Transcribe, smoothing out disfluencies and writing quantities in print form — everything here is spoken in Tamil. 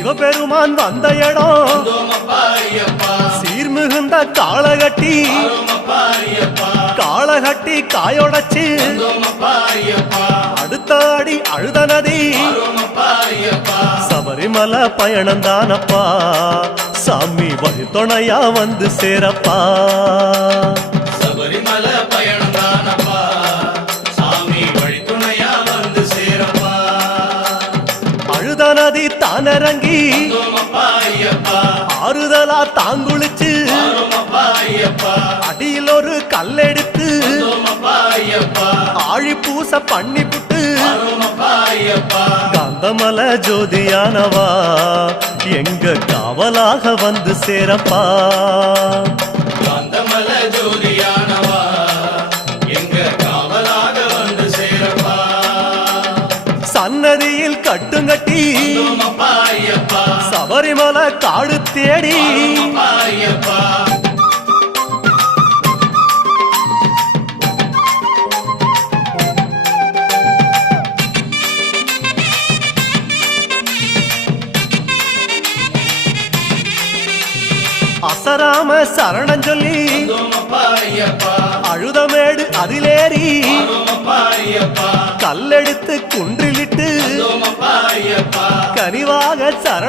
சிவபெருமான் வந்த இடம் சீர்மிகுந்த காளகட்டி காளகட்டி காயோடச்சு அடுத்த அடி அழுத நதி சபரிமலை பயணம் தானப்பா சாமி வழி துணையா வந்து சேரப்பா சபரிமலை பயணம் தானப்பா சாமி வழி துணையா வந்து சேரப்பா அழுத நதி தானிறங்கி ஆறுதலா தாங்குளிச்சு அடியில் ஒரு கல்லெடுத்து ஆழி பூச பண்ணி புட்டு காந்தமல ஜோதியானவா எங்க காவலாக வந்து சேரப்பா காந்தமல ஜோதியானவா எங்க காவலாக வந்து சேரப்பா சன்னதியில் கட்டுங்கட்டி சபரிமலை காடு தேடி அசராம சரணம் சொல்லி அழுதமேடு அதிலேறி கல்லெடுத்து குன்றிலிட்டு கனிவாக சரண